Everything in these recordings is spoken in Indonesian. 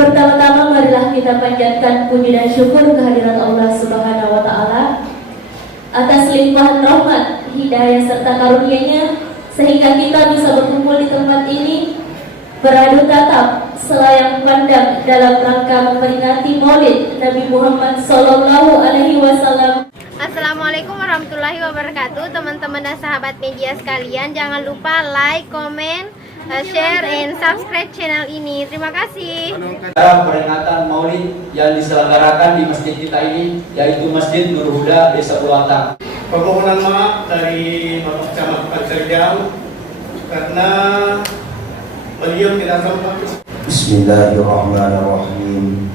Pertama-tama marilah kita panjatkan puji dan syukur kehadirat Allah Subhanahu wa taala atas limpahan rahmat, hidayah serta karunia-Nya sehingga kita bisa berkumpul di tempat ini beradu tatap selayang pandang dalam rangka memperingati Maulid Nabi Muhammad sallallahu alaihi wasallam. Assalamualaikum warahmatullahi wabarakatuh, teman-teman dan sahabat media sekalian. Jangan lupa like, komen, share, and subscribe channel ini. Terima kasih. Dalam peringatan Maulid yang diselenggarakan di masjid kita ini, yaitu Masjid Nur Huda Desa Purwata. Permohonan maaf dari Bapak Camat Pancerjau karena beliau tidak sempat. Bismillahirrahmanirrahim.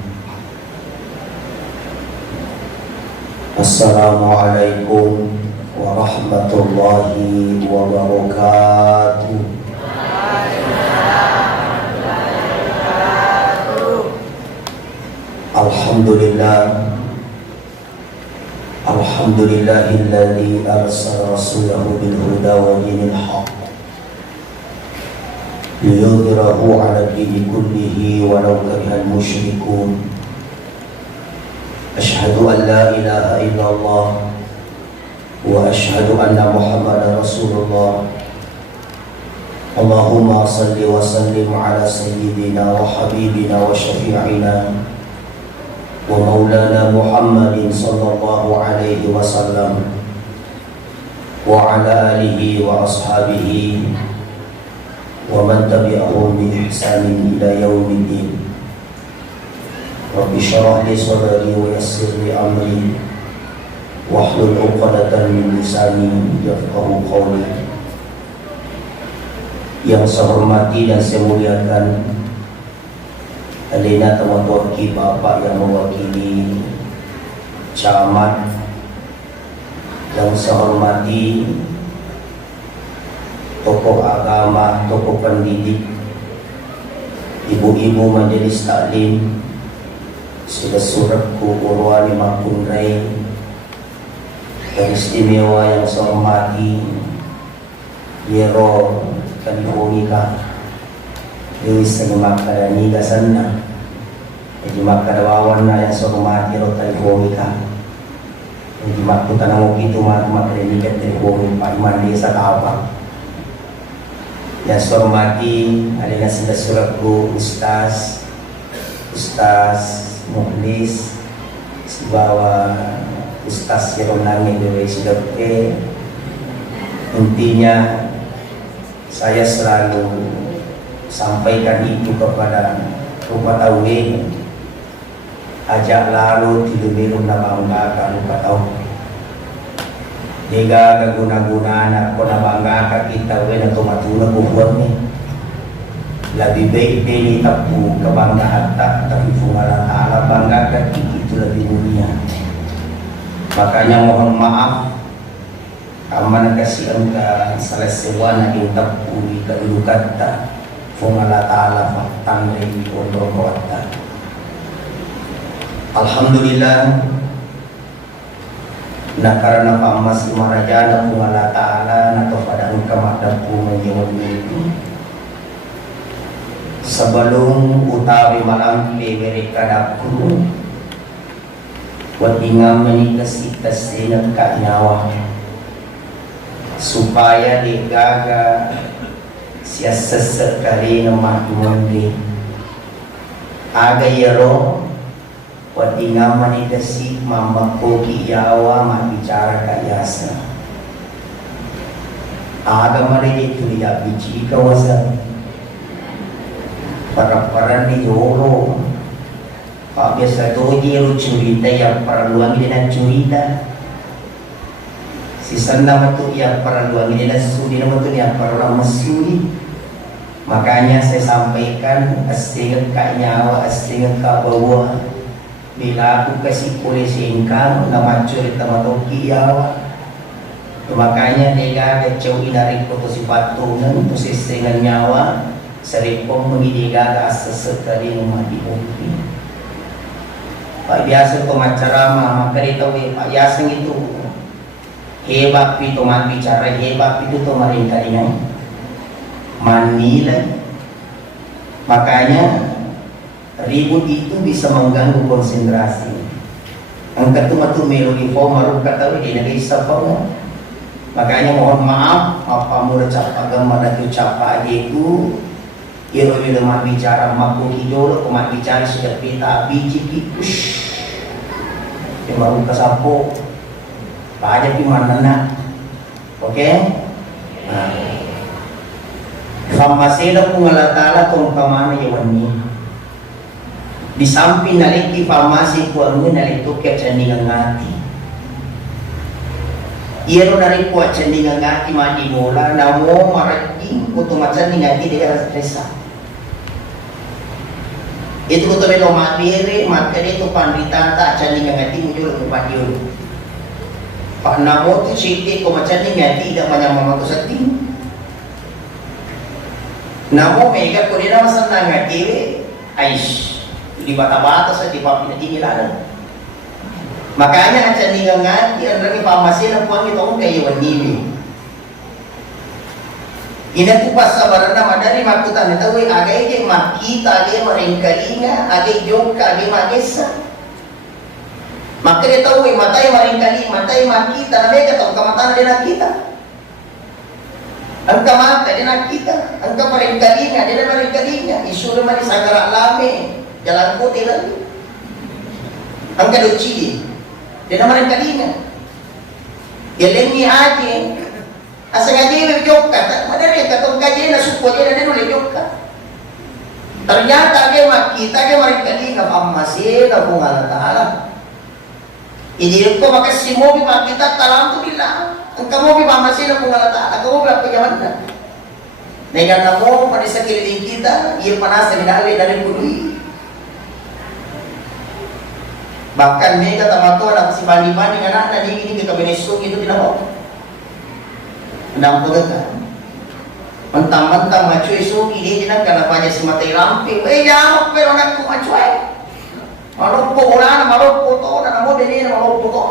Assalamualaikum warahmatullahi wabarakatuh. Alhamdulillah. Alhamdulillahilladzi arsala rasulahu bil huda wa dinil haqq liyudhhirahu 'ala ad-dini kullihi walau karihal musyrikun. Asyhadu an la ilaha illallah wa asyhadu anna Muhammadar Rasulullah. Allahumma salli wa sallim ala sayyidina wa habibina wa syafi'ina wa maulana Muhammadin sallallahu alaihi wasallam wa ala alihi wa ashabihi wa man tabi'ahum bi ihsanin ila yaumiddin. Rabbi syrah li sadri wa yassir li amri wahlul 'uqdatam min lisani yafqahu qawli. Yang saya hormati dan saya muliakan Alina Tamatwaki, Bapak yang mewakili camat. Yang saya hormati tokoh agama, tokoh pendidik, ibu-ibu majelis taklim, sudah suratku Urwani Makunrai, dan istimewa yang saya hormati Yero Kalifornika Lewis Segemakadani Gasana Jadi makadawawan na yang saya hormati Yero Kalifornika Jadi makutan ang itu makadani Kalifornika Pak Iman Desa Kaapa. Yang saya hormati adalah sudah suratku Ustaz Mukhlis, bahwa Ustaz Yeronami Dewi Sidoke. Intinya saya selalu sampaikan itu kepada Rupa Tauhid, ajak lalu tidur na banggakan Rupa Tauhid. Jika guna-guna anak ko na banggakan kita na tumatuna bubuan ni. Lebih baik ini tapu kebanggaan tak tapi fungalan ala banggakan itu lebih mulia. Makanya mohon maaf aman kasih angka salah sewana yung tapu ikaulukat ta fungala ta'ala faktang rin untuk kawata. Alhamdulillah na karena pamas marajana fungala ta'ala na kepada angka madapu menjawab itu. Sebelum utawi malam beri kadapku buat ingam menikasi kak nyawa supaya digaga sia sesekali nama mundi aga yero buat ingam menikasi mama koki yawa mah bicara kayasa aga mari itu ya bici kawasan para di Jolo. Pak biasa tu dia cerita yang para luang ini dan cerita. Sisa nama tu yang para luang ini dan sudi nama tu yang para luang mesuri. Makanya saya sampaikan asing kak nyawa, asing kak bawa. Bila aku kasih polisi engkau nama cerita matoki yawa. Makanya dia ada jauh dari kota sipatungan untuk sesengan nyawa. Seripong mengidiga asa sekali rumah di bumi. Pak biasa pemacarama maka ditahu Pak biasa itu hebat itu mat bicara hebat itu pemerintah ini Manila. Makanya Ribut itu bisa mengganggu konsentrasi. Ang katumatu melodi po marung katawi di nag-isa pa mo. Makanya mohon maaf apabila agama dan ucapa itu iro mak bicara makhluk hidup, mak bicara sudah kita biji kikus. Yang marung kasapo, paada piman na. Oke? Nah, famasela kung alatala kung pamana yawan niya. Di samping naliki farmasi ko ang nalito kaya candingan ngati. Iyero nari ko candingan ngati madimola na mo marating ko tumatsan ni ngati di ka stresa. Itu ko tuloy matiri, matiri ito pandritata candingan ngati mo yun ko patiyon. Pak namo tu citi ko macandingan ngati tidak banyak mamato sa tim. Namo mega ko rin naman sa ngati aish. Di bata-bata sa di pa pinaginilanan. Makanya ang candingan ngati ang rami pamasin ang puwang ito kung kayo nimi. Inatupas sa barana madari makutan ito agay kay makita agay maringkalinga agay jongka agay magesa. Makita ito matay maringkalinga matay makita na may katong kamata na din nakita. Ang kamata din nakita. Ang kamaringkalinga din na maringkalinga. Isu naman isang lami. Jalan putih lagi. Ang kaluci dia naman ang kalinga. Yalengi aja. Asa ngaji may jokka. Madari katong kaji na supo dia na nuli jokka. Ternyata dia makita dia maring kalinga pamasin na kung Allah Ta'ala. Ini ko makasih mo kita talam tu bilang. Ang kamu pamasin na kung Allah Ta'ala. Kamu berapa zaman na? Negan mo pada sekeliling kita, ia panas minali dari bului. Bahkan mereka tamato anak si bandi-bandi anak na ini kita benesuk itu tidak mau. Enam kan. Mentang-mentang macu esok ini tidak karena banyak si matai ramping. Jamak pero anakku macu ay. Malok po ulan, malok po to, na mo din na malok po to.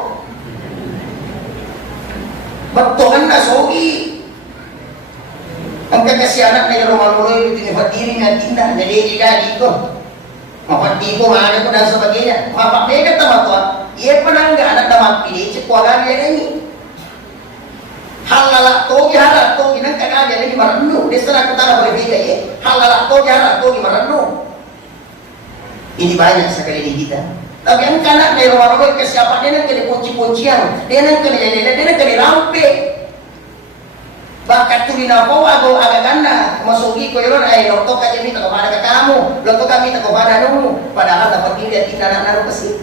Betulan na sogi. Ang kakasi anak na yung maluloy itu nifadiri nga tinda, jadi dito. Mapati ko mana ko dan sebagainya. Mapaknya kata tua, ia penangga anak dalam pilih cekualan dia ini. Halal to gihara to ginang kanaga ni maranu. Desana kutara berbeda ya. Halal to gihara to maranu. Ini banyak sekali di kita. Tapi yang kanak dari orang-orang ke siapa dia nak kena kunci-kuncian, dia nak kena jadi, dia nak kena rampe. Bakat tu dina po ako agagana masugi ko yun ay loto ka minta kepada kamu loto kami minta kepada numu padahal dapat dilihat kita anak kasi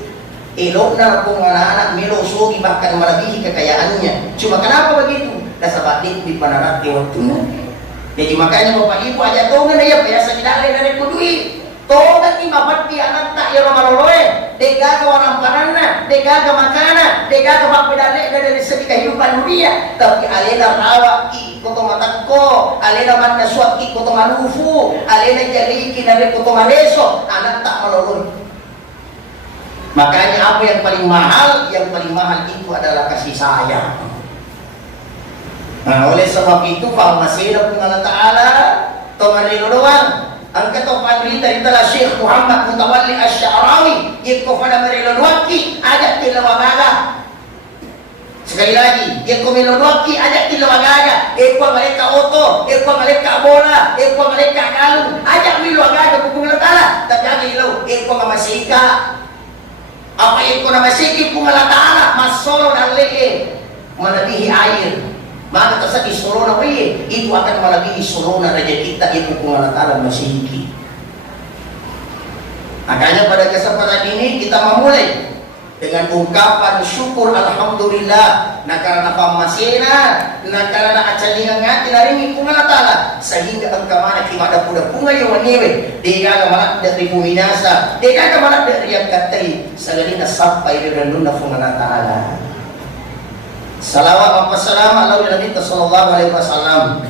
elok na kung anak milo sugi bahkan melebihi kekayaannya. Cuma kenapa begitu? Dasar batik di panarat di waktunya. Jadi makanya bapak ibu aja tongan ya biasa tidak dari kudui. Tongan ni mapati anak tak ya romaloloe. Dega ke orang panana, dega ke makanan, dega ke papedale dari segi kehidupan dunia. Tapi alena rawaki koto matakko, alena man naswaki koto manufu, alena jaliki dari koto maleso, anak tak maloloe. Makanya apa yang paling mahal? Yang paling mahal itu adalah kasih sayang. Nah, oleh sebab itu farmasina pun Allah Ta'ala tomarino doang. Ang katopan dari telah Syekh Muhammad Mutawalli Asy-Sya'rawi iko pada merilonwaki ajak tilawagaga. Sekali lagi, iko merilonwaki ajak tilawagaga. Iko mereka oto, iko mereka bola, iko mereka kalung, ajak milawagaga kung Allah Ta'ala. Tapi ang ilaw, iko mamasika. Apa iko namasiki kung Allah Ta'ala masolo dan lee melebihi air. Maka terjadi sorona itu akan melebihi sorona raja kita itu kung Allah Ta'ala masiki. Makanya pada kesempatan ini kita memulai dengan ungkapan syukur alhamdulillah na karena pamasena na karena acalingan ngati naringi kung Allah Ta'ala sehingga ang kamana kimada puda punga yung waniwe dega malak dari puminasa dega malak dari yang katay sagalina sampai rinun na kung Allah Ta'ala. Salawat wa salam ala Nabi sallallahu alaihi wasallam.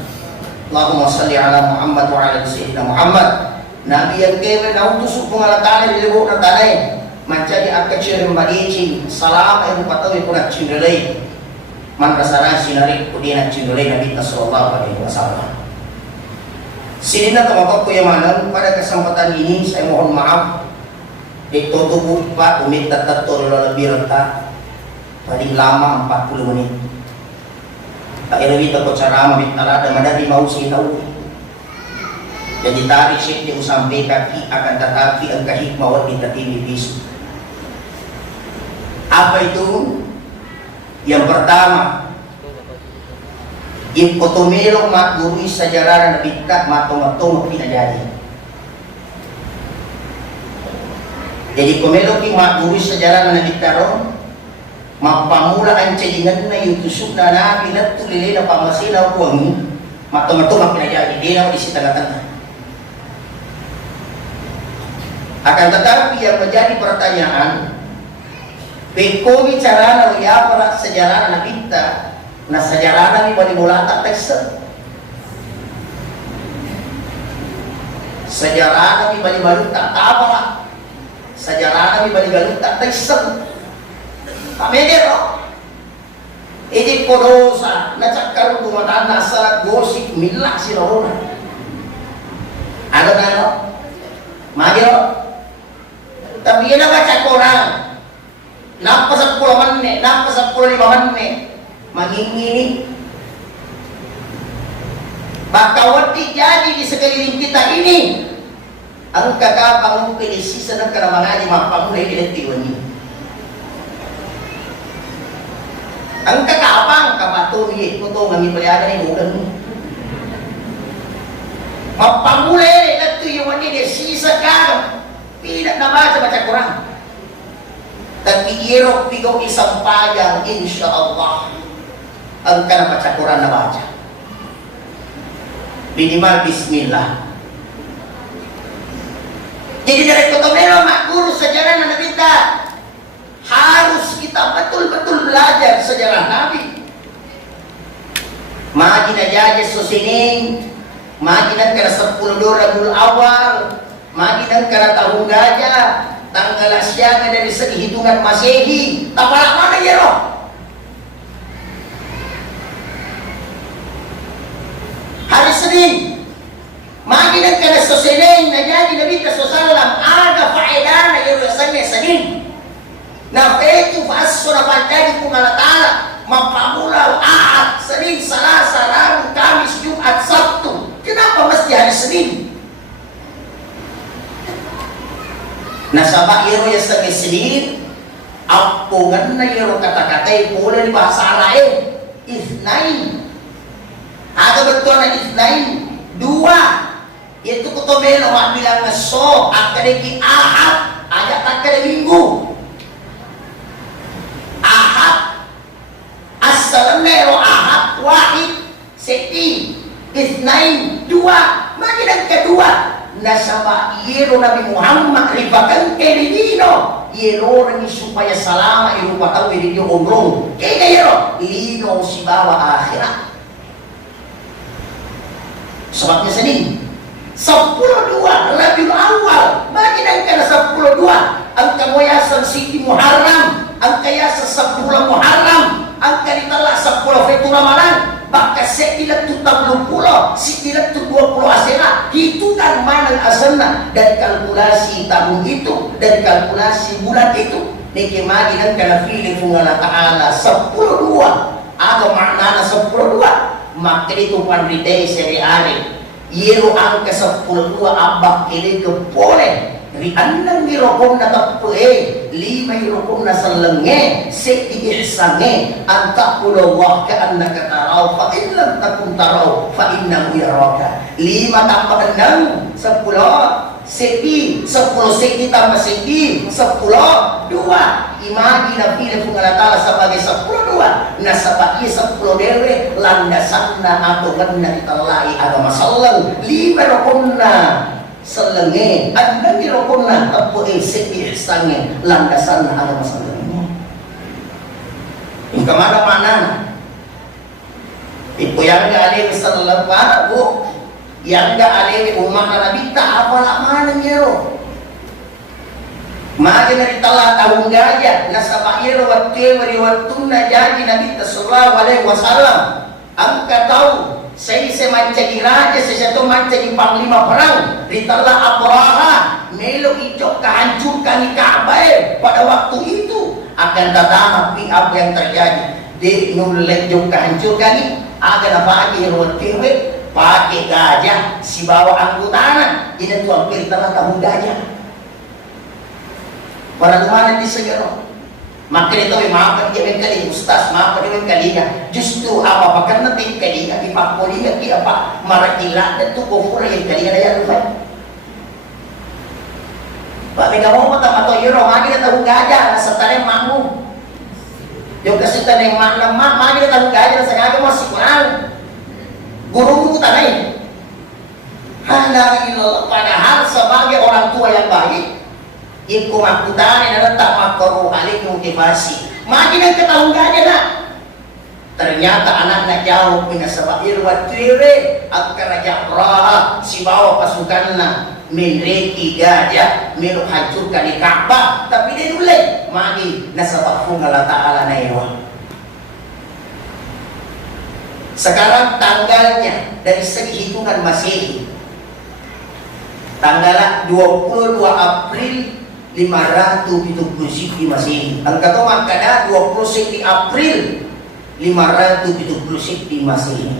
Allahumma salli ala Muhammad wa ala sayyidina Muhammad. Nabi yang kewe na utus kung Allah Ta'ala dilibuk na tanay. Menjadi akacir mbadici salam yang patawi kuna cindulai. Man rasana sinari kudina cindulai Nabi sallallahu alaihi wasallam. Sinina teman-temanku yang mana pada kesempatan ini saya mohon maaf Ito tubuh pa, umitat-tat lebih retak. Paling lama 40 menit. Akhirnya ko cara mabitala madali mausin tahu. Jadi tarik siya sampai kaki akan tetapi ang kahikmawat ditatili bisu. Apa itu? Yang pertama, impotomelo maguri sa jararan na bitak matong-matong pinajadi. Jadi kumelo ki maguri sa jararan na bitaro, mapamula ang celingan na yung tusok na nabilat tulili na pamasinaw ko ang matong-matong ang pinajadi. Di na isi tanga-tanga. Akan tetapi yang menjadi pertanyaan, Pekowi cara na para sejarah na kita, na sejarah na ni mulata teksa. Sejarah na ni baluta tabara. Sejarah na ni baluta teksa. Pamedero. Ini podosa na cakar dumatan nasa gosip milak si Rona. Ano na no? Magiro. Tapi yan ang kacakoran. Napasap puluh menit, napasap 5 menit, mengingini. Bakawati jadi di sekeliling kita ini. Ang kakapang pilih sisa ng karamangan ni mapamulay iletiwan niya. Ang kakapang kapato niya, ito nga mipaliaga ni Bukan mo. Mapamulay iletiwan niya, sisa ka. Pinak na baca kurang. Tapi irok pigo isang payang insya Allah ang kanapacakuran na baca. Minimal bismillah. Jadi dari kotomero makguru sejarah na kita harus kita betul-betul belajar sejarah Nabi. Magi na jaja susining, magi na kara 10 Rabiul Awal, magi na kara tahun gajah. Tanggal Asyana dari segi hitungan Masehi, tapalak mana ya roh? Hari Senin, magi dan kena Senin, najadi Nabi Sallallahu aga faedah na ya rasanya Senin. Na itu fasura pandai kung Allah Ta'ala mapamulau Ahad, Senin, Selasa, Rabu, Kamis, Jumat, Sabtu. Kenapa mesti hari Senin? Nasaba iro ya sa Senin, apungan na iro kata-kata pula di bahasa lain. Ithnain. Aga betul na ithnain. 2. Itu kutomelo bilang na so, akademi Ahad, ajak akademi Minggu. Ahad. As-salamero Ahad wahid seti. Ithnain 2. Makin kedua. Nasaba iro Nabi Muhammad ribakan kelino iro rin supaya salama iro patang video obrong kaya iro lino si bawa akhirat sebabnya Senin 10-2 Rabiul Awal bagi dan kena 10-2 ang kamoyasan Siti Muharram ang kayasa 10 Muharram ang kanitala 10 Fetu Ramadan baka sekilat tu 30 sekilat tu 20 asera hitungan mana asana dari kalkulasi tahun itu dari kalkulasi bulan itu niki magi dan kana pilih fungala ta'ala 10-2 atau maknana 10-2 maka itu pandritei seriale yero angka 10-2 abak ini kepoleh ri annang mirokong na tapue 5 mirokong na salenge seti ihsange antakulo wah ka annaka taraw fa in lam takun taraw fa innahu yaraka 5 tambah 6 10 seti 10 seti tambah seti 10 2 imagi na pilih kung Allah sebagai 10-2 na sabagi 10 dewe landasan na ato ganna italai agama sallang 5 rokong na selenge anda mirokon na tapo seti ihsange landasan na agama sallang yung kamana-mana ipo yang ga alewi sallallahu para bu yang ga alewi umat na nabita apala mana ngero magi na ritala tahun gajah nasa bahiro waktu wari waktu na jadi Nabi Sallallahu Alaihi Wasallam ang kataw Saya mencari raja, saya tu mencari panglima perang. Ritalah Abraha, melo itu kehancurkan Ka'bah pada waktu itu. Akan tetapi apa yang terjadi? Di nulek juga kehancurkan ini. Akan apa lagi rotiwe pakai gajah si bawa anggotana. Ini tuan ritalah tahun gajah. Para kemana di segera? Maka itu maafkan dia kali ustaz, maafkan dia kalinya. Justru apa bahkan nanti kalinya di pak polinya ki apa marakila dan tu kufur yang kalinya daya lupa. Pak mega mau mata atau yoro magi tahu gajah setane makmu. Juga setane mak magi tahu gajah sengaja masih kurang. Guru tanai. Alhamdulillah, padahal sebagai orang tua yang baik iku makutane na tak makruh alik motivasi. Makin ketahuan aja nak. Ternyata anak jauh pinasabab irwat tire at karaja Abraha si bawa pasukanna menreki gajah melu hancurkan di Ka'bah tapi dia mulai magi nasabab Allah Ta'ala na ewa. Sekarang tanggalnya dari segi hitungan Masehi tanggal 22 April 570 Masehi. Ang katumak kada 20 April 570 Masehi.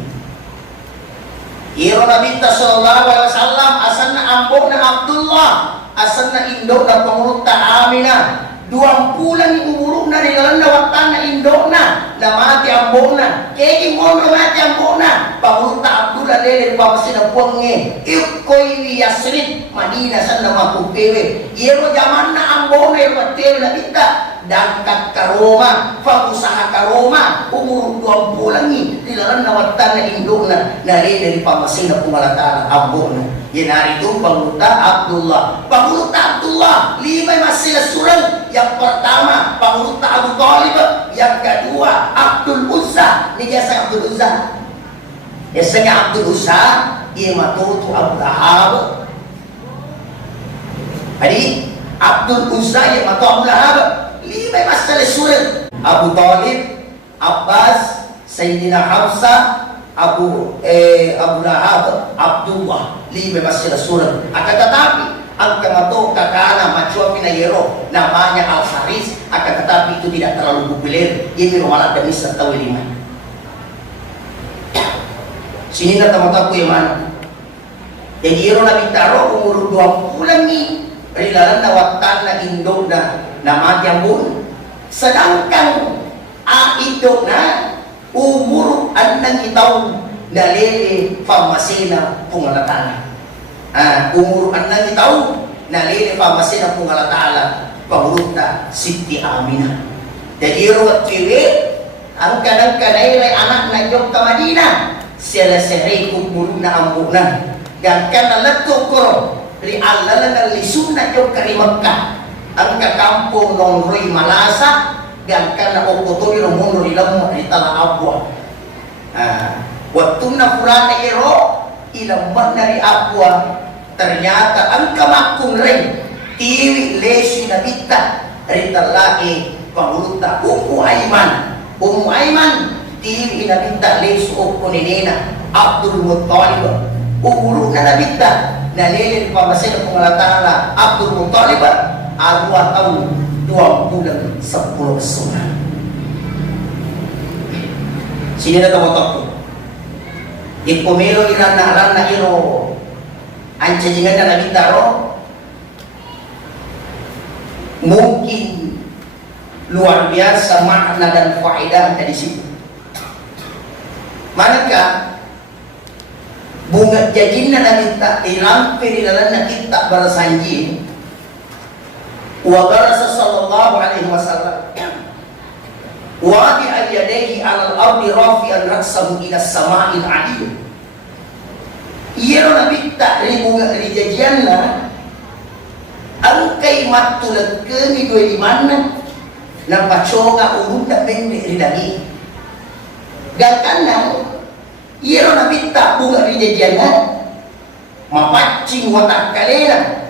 Iro Nabi sallallahu alaihi wasallam asanna ambok na Abdullah, asanna indok na pangurta Aminah. 2 bulan umuruk na nilalan na waktan na indok na mati ambok na. Kaya mo mati ambok na. Pangurta Abdullah lele pamasin na puwange. Ikoy Yasrib Madinah san na makupewe. Iro zaman na ambok na irwatewe na kita. Dangkat ka Roma, pag-usaha ka Roma, umurong 2 bulan ni, nilalan na waktan na indok na lele pamasin na pumalata ambok na. Yan itu Pangurta Abdullah. Pangurta Abdullah 5 masih surang. Yang pertama Pangurta Abu Talib, yang kedua Abdul Uzza. Ini jasa Abdul Uzza. Ya sanga Abdul Uzza ia matutu Abu Lahab. Jadi Abdul Uzza ia matu Abu Lahab. 5 masih surang. Abu Talib, Abbas, Sayyidina Hamzah, Abu Lahab, Abdullah. 5 masih surang. Akan tetapi ang kamato kakana macho pinayero namanya Al Haris, akan tetapi itu tidak terlalu populer. Ini malah demi serta 5. Sini na tamataku yang mana? Jadi iro na bitaro umur 2 bulan ni rilalan na waktan na indog na namanya pun. Sedangkan indog na umur 6 tahun nalele famasina pungalatana. Umur 6 tahun nalele famasina pungalatala pangurutna Siti Aminah. Jadi ruwat cewek ang kanang-kanay anak na jok ka Madinah sila sehay kumulong na ambuna dan kana lato ko ri alala na lisum na jok ka Makkah ang kakampong nonroy malasa dan kana okotoy no mono ri lam ri tala abwa. Waktu na purana iro ilamban na ri abwa, ternyata ang kamakong rin tiwi lesi na bita ri talaki panguluta Ummu Aiman tiwi na bita lesi o kuninina Abdul Muttalib umuro na nabita na lelin pamasin ng pangalatala Abdul Muttalib 2 tahun 2 bulan 10 sunnah. Sini na tawatak ipumilo ilan na alam na iro ang tiyajingan na nabitaro mungkin luar biasa makna dan faedah dari situ. Manakah bunga jajin na nabita ilampir ilalan na kita barasanji wa barasa sallallahu alaihi wasallam wadi al-yadayhi ala al-ardi rafi'an ra'sahu ila as-sama'il 'aliyah. Iyero nabita ribunga rijajianna angkay matulad kami dua di mana na paconga umunda bende ridagi. Gakana iyero nabita bunga rijajianna mapacing watak kalena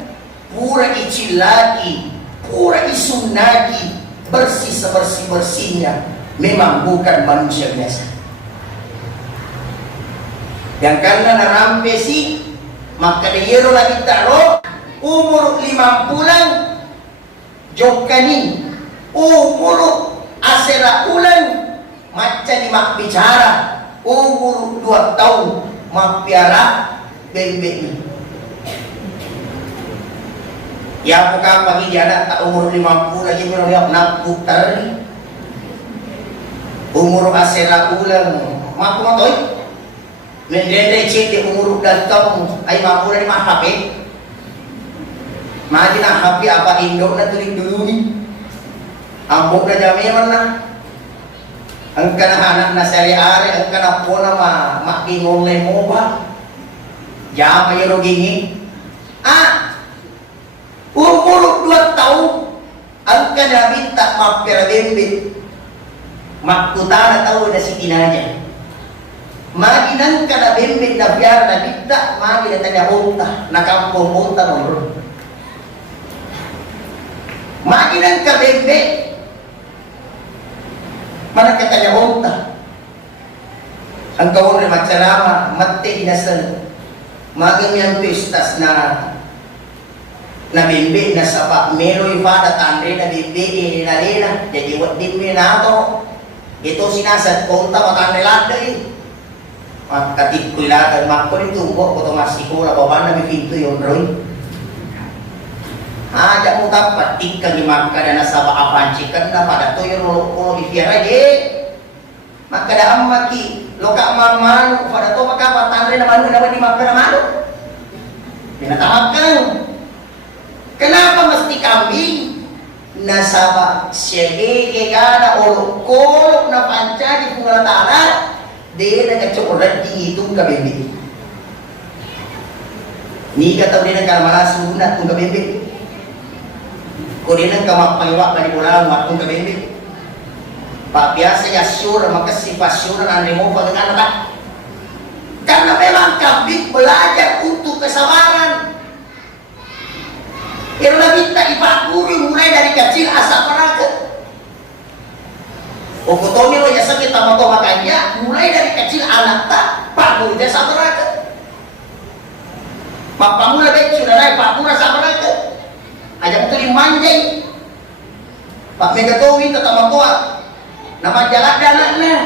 pura icilagi pura isunagi bersih sebersih-bersihnya, memang bukan manusia biasa. yang karena narampe si maka diyero lagi taro umur 5 bulan jokani umur asera ulan maca di mak bicara umur 2 tahun mak piara bebek ni ya bukan pagi dia anak tak umur 50 lagi mereka nak putar ni umur asera ulan mak matoi mendende cek di umur 2 tahun ay mampu na di mak HP magi na HP apa Indo na tuling dulu ni ambok na jami man na ang kanahanak na sari-ari ang kanapo na makingong na mo ba jama yung gingi umur 2 tahun ang kanabita mapiradembit makutana tahu na si kinanya maginan kanabembit na biar na bita magi na tanya unta na kampong unta nomor maginan kabembit mana katanya unta ang kawon na macarama mati inasan maging yung pistas na bimbi na sapa meron yung pada tandre na bimbi inalina jadi wat din mi nato ito sinasad konta matandre laday makatik ko ilagan makko nito ko to masikura baba na bifinto yung roy aja mo dapat tikka ni makka na saba apanchikan na pada to yung ko ifiara je maka da amaki loka mamanu pada to maka patandre na manu na di makka na manu pinatamakan kenapa mesti kambing nasaba siya gana o kolok na panca di pungalatana dia na kacokoran di itong kabibig ni kataw din ang kalamala sunat itong kabibig kung din ang kamapaliwak na di mula ang itong kabibig pabiasa ya sure makasipasyon na mo pag-anak karena memang kambing belajar untuk kesabaran. Pero kita ipakuri mulai dari kecil asa paraga. O kotomi lo ya sakit sama to makanya mulai dari kecil anak tak pakuri dia sa paraga. Mapamula baik sudah naik pakura sa paraga. Aja betul manjay. Pak megatowi tetap tua. Nama jalan anaknya.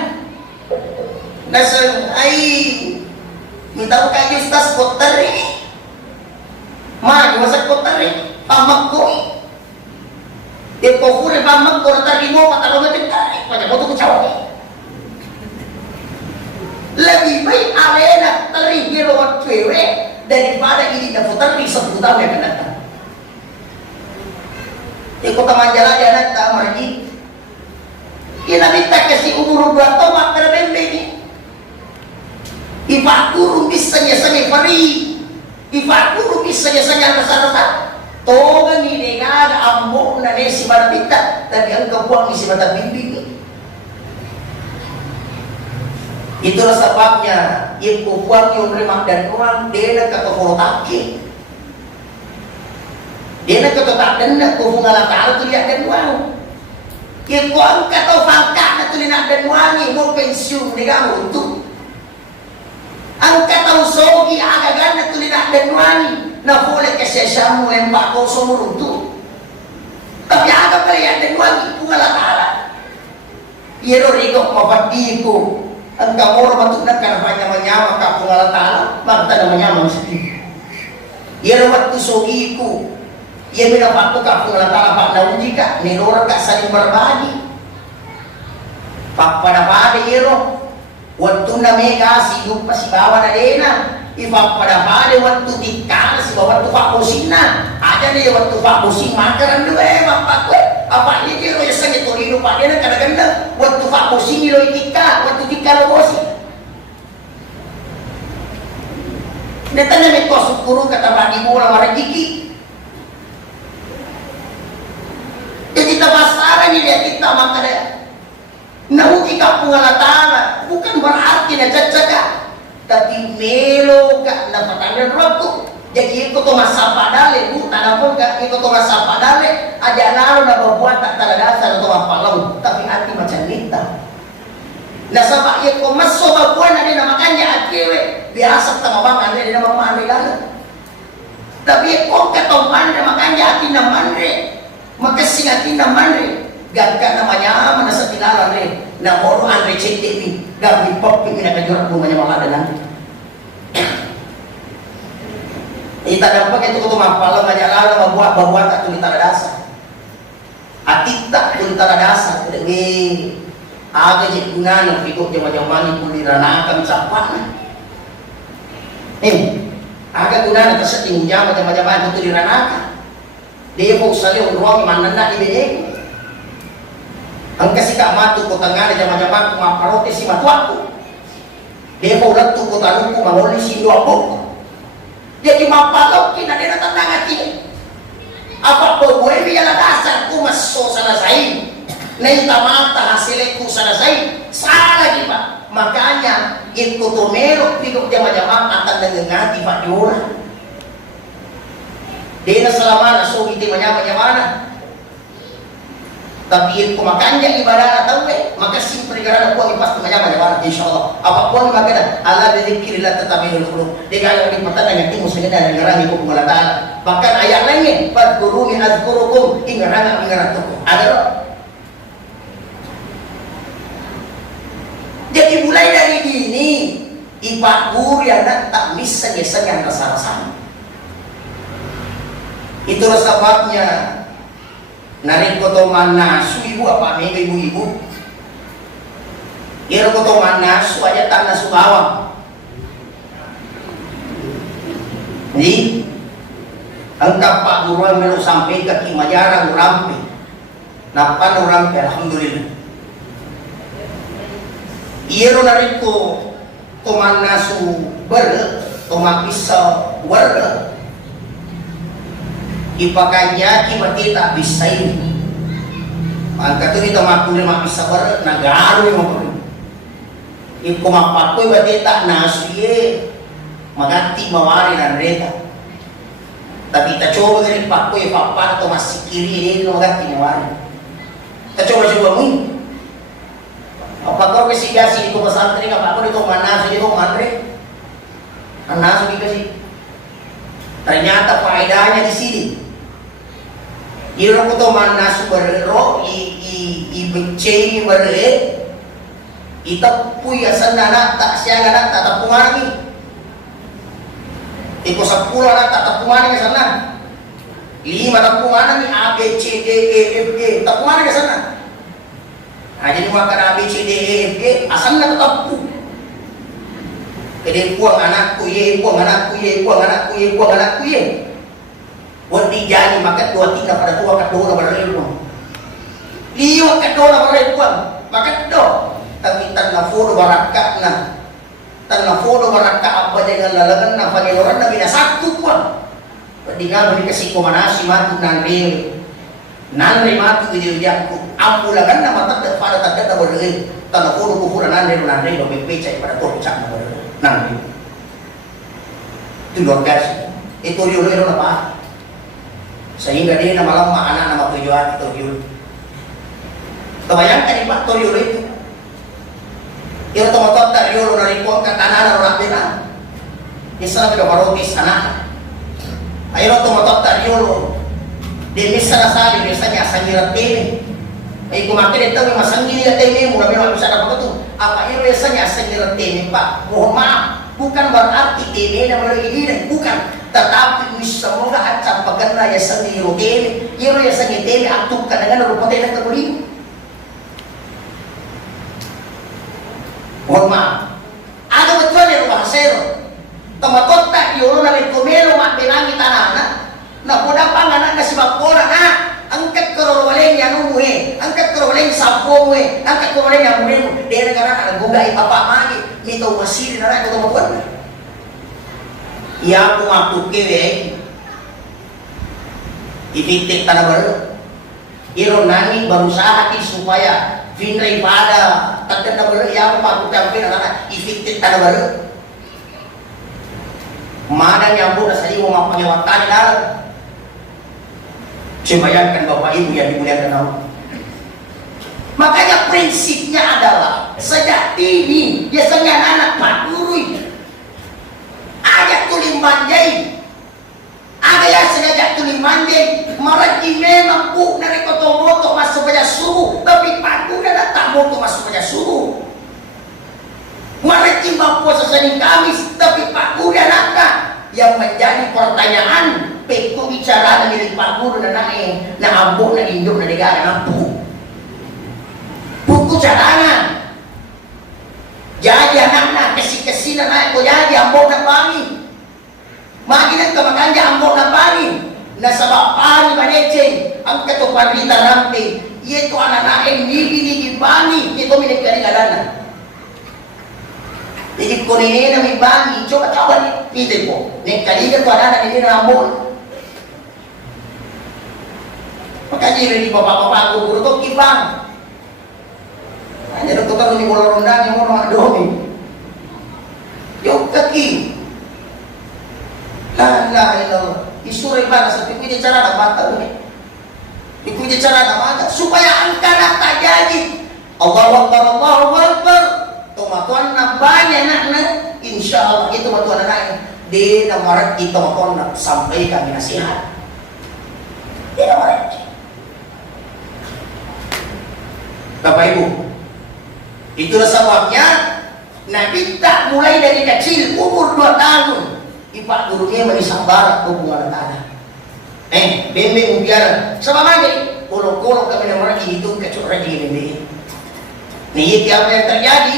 Nasa ay minta kayu stas kotari. Ma, masak kotari. Pamagko ipofure pamagko na tarimo patalong natin tayo pada mo ito kusawa lebih baik arena terigiro at twewe daripada ini na putari sa putang na kanata iko tamanjala di anak tak margi kinabita kasi umur 2 tahun makara bembeni ipakuru bisa nyasanya pari ipakuru bisa nyasanya rasa-rasa toga ni dengar ambo na ne si marapita tadi ang kabuang si mata bimbing itulah sebabnya yang kabuang yung remak dan uang dia nak kakakotaki dia nak kakakotaki nak kufungalakal tu lihat dan uang yang kuang katau fangka na tu lihat dan uang mo pensiun ni kamu tu ang katau sogi agagan na tu lihat dan uang na boleh kesesyamu lembak kau somuruntu tapi agak kalian dan wangi pungalatara yero rigo mapadigo ang kamoro matunak karena banyak ka pungalatara magta na manyamang siti yero waktu sogiku iya minapak ko ka pungalatara pak nauji ka nilora ka saling berbagi pak pada yero waktu na mega sinup pasibawa na dena ipapadapade waktu tikal si waktu pak pusing na aja nih waktu pak pusing makaran dulu bapak gue apa ini kira ya sangat torino pak dia kadang-kadang waktu pak pusing lo itika waktu tikal lo pusing netanya mikos kuru kata bagi bola marah gigi ya kita pasaran ini dia kita makanya nahu ikapung alatana bukan berarti na jaga tapi melo gak napatanggal rokok jadi ikut to masapadale bu tanapon gak ikut to masapadale aja nalo na berbuat tak talaga to mapalau tapi hati macam nita na sabak ikut maso babuan na din makanya akiwe biasa kita mabang Andre, dia nama Andre lah. Tapi kok ketong Andre, makanya atin na Andre, makasing atin na Andre. Gagka namanya mana sa kilala Andre, na moro Andre CTV, gabi pop yung pinakajurat mo mga mga adalan. Itadampak itu kutumapalang ngajalalan mabuhat-babuhat at tulit dasa. Atikta tulit dasa, hindi aga di guna ng pikot yung majamani puliranakan sa pan. Aga guna ng kasating jaman yung majamani puliranakan. Dia po sa liyo, ruang manana ibigay. Ang kasi kamatu ko tangana yung majamani kumaparote si matuako. Dia po lang ko tanong ko manguli si Luabo. Jadi mapalok kita dia tatang atin. Apa po buhay biya na dasar kumaso sa nasahin. Na itamata hasilnya ku sana say salah di Pak. Makanya itu tumero pigok jama-jama akan dengengati Pak Diora. Dia na selama na so iti manya-manya. Tapi itu makanya ibadah na tahu maka simpel gara buang ipas manya-manya insyaallah. Apapun magana Allah dzikrillah tetapi dulu. Dia kalau di mata yang timu segala ngarang ibu kumalatan. Bahkan ayat lainnya fadkuruni azkurukum ingarang ingaratukum. Ada jadi mulai dari dini ibadur yang tak bisa yang rasa-rasanya. Itulah sebabnya narik kotoman nasu ibu apa mega ibu-ibu. Iro kotoman nasu aja tanah subawang. Ini angkat Pak Guru melu sampai ke Kimajarang Urampi. Napa Urampi alhamdulillah. Iro nariko tomanasu ber tomapisau wer ipakanya kimati tak bisa ini angkat itu tomakuli mapisau wer nagaru mo ipo mapakoy bati tak nasuye magati mawari ng reta tapi ta coba rin pakoy papan to masikiri ini magati mawari ta coba mo apa kau investigasi itu pesantren apa aku itu mana sih itu Andre anak sih ternyata faedahnya di sini iro ko mana subero i becei bere ita puya sanana tak siya na tak tapungan ni iko 10 anak tak tapungan ke sana 5 tapungan ni A B C D E F G tapungan ke sana. Nah, jadi makan A, B, C, D, E, F, G, asal nak tetap pu. Jadi buang anakku ye, buang anakku ye, buang anakku ye, buang anakku ye. Buat dijani makan 2 3 pada tua kat dua berlelu. Liu kat dua berlelu buang, makan do. Tapi tanah fodo barakat nah. Tanah fodo barakat apa jangan lalagan nah pangeloran na bina satu buang. Tinggal beri kasih komanasi matu nanre matu video jakku ambulakan nama tak pada tak ada berdiri tanah fodo kufuran nanre do pepeca pada tor cak nanre itu luar biasa itu riuh apa sehingga dia nama lama anak nama tujuan itu riuh kebayangkan di Pak riuh itu itu tomatot tak riuh dari kuang ke kanan orang bina Islam sudah marotis anak ayo tomatot tak riuh di misal asal biasanya sangirat teme. Ay kumakin ito may masangin niya teme mula may bisa dapat itu. Apa ini biasanya sangirat teme Pak? Mohon maaf, bukan berarti teme na malilinan, bukan. Tetapi bisa mo lahat sa paganda ya sangirat teme. Iyo ya sangirat teme aktuk ka dengan rupatay na tagulim. Mohon maaf. Ano betul ya rumah sero? Tomatot tak yolo na may kumelo mabilangi tanana. Na kuda panganan na si Bapora na angkat korowaleng yang umuhe angkat korowaleng sapo umuhe angkat korowaleng yang umuhe dia negara ada gugay apa magi mito masiri na rin ito matuan iya pumatuk kewe ititik tanah baru iro nani berusaha supaya vinray pada tanda baru iya pumatuk campin anak ititik tanah baru mana nyambung na sa iyo mapanyawatan dalam. Saya bayangkan Bapak Ibu yang dimuliakan Allah. Makanya prinsipnya adalah sejak dini biasanya anak Pak Guru manjay. Ada yang sengaja tulis manjay. Maraki memang bu dari kotomoto masuk pada subuh, tapi pagu dan tak moto masuk pada subuh. Maraki mampu sesening Kamis, tapi pagu dan apa? Yang menjadi pertanyaan, peku bicara dari pagu dan naik, na ambo na induk na negara nampu. Buku cadangan. Jadi anak-anak kesi-kesi na naik ko jadi ambo na pami. Magi ng kamakanya ambo na pami. Nasa bapani maneceng ang katupan rita rampe. Ito anak-anak nigi pami. Ito minagkaligalana. Ikip ko nini na may bangi. Coba ni pite po. Nagkaligal ko anak nini na ambo. Makanya ini bapak-bapak guru tuh kibang. Hanya dokter ni bola ronda ni mau nak domi. Yo kaki. La ilallah. Isure bana sa pipi cara nak batal ni. Pipi cara nak mata supaya angka nak tajadi. Allahu Akbar. Tomatuan na banyak nak insyaallah itu batuan anak di namarat kita makon nak sampai kami nasihat. Di namarat. Bapak Ibu, itulah sebabnya Nabi tak mulai dari kecil, umur 2 tahun. Ipak gurunya menisabar hubungan tanah. Bimbing biar sama aja. Kolok-kolok kami nomor itu kecuali ini. Nih apa yang terjadi?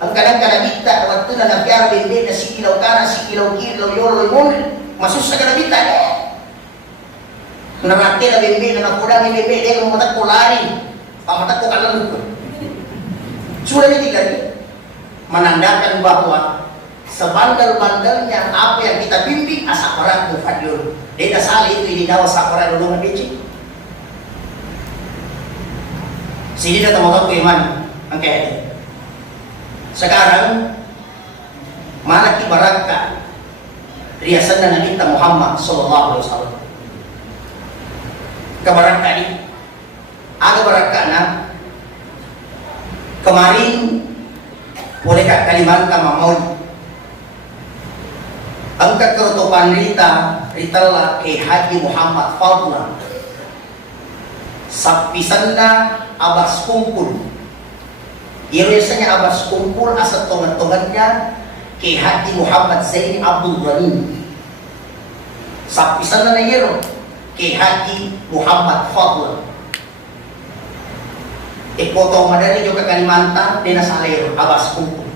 Kadang-kadang kita waktu na biar bimbing na si kilau kanan, si kilau kiri, yolo masuk segala kita deh. Nanti na bimbing na nakuda ni bimbing dia memutar polari. Pamatak ko kalang lupa. Sudah ini menandakan bahwa sebandel-bandelnya apa yang kita bimbing asakoran mufadil. Dia salah itu ini dawa sakoran dulu ngebici. Sini dah teman-teman ke iman angkat. Sekarang mana kibaraka riasan Nabi kita Muhammad sallallahu alaihi wasallam. Kabaraka ini ada barakana kemarin boleh kat Kalimantan Mamun angkat kerutupan Ritala ke Haji Muhammad Fadlan sapisanda abas kumpul biasanya abas kumpul asal tongan-tongannya ke Haji Muhammad Zaini Abdul Ghani sapisanda na yero ke Haji Muhammad Fadlan potong madari juga Kalimantan dina salero abas kumpul